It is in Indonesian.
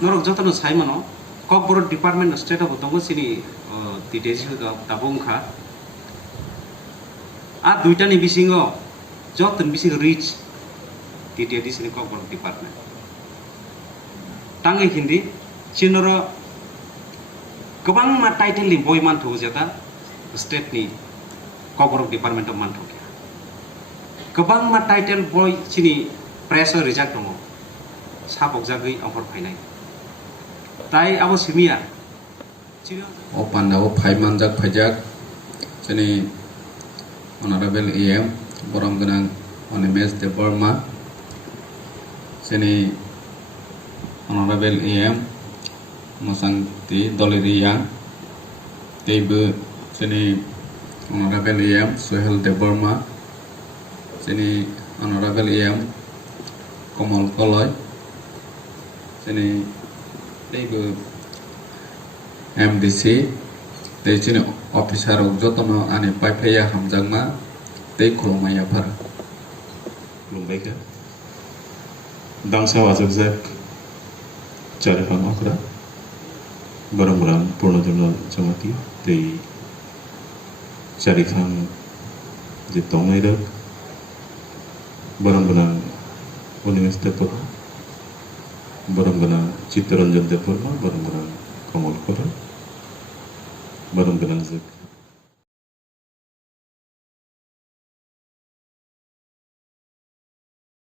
Norok jotono saimano Kokborok Department of State of Tongo sini di desi tabungka a duita ni bisingo joton bising reach di desi sini Kokborok Department tangi hindi cinoro kebang ma title ni boy man thu jata state ni Kokborok Department of man thu kebang ma title boy sini pressure reject tongo sabok jagui offer phainai tai abo simia o pandao phaimanjak phaijak chini honorable EM borom ganang Onimes de Burma chini honorable EM mosangti doliriya teibu chini honorable EM Sohel de Burma chini honorable EM Komal Koloy chini teibu MDC tei chini officer ok jotono ani paipaya hamjangma tei khulumaya phar lumbaika dangsa wajak charikhan okra barang purnajana jamati tei charikhan je tongnai dak barang Onimes de Burma barang Chittaranjan de Burma barang Kamal Koloy barang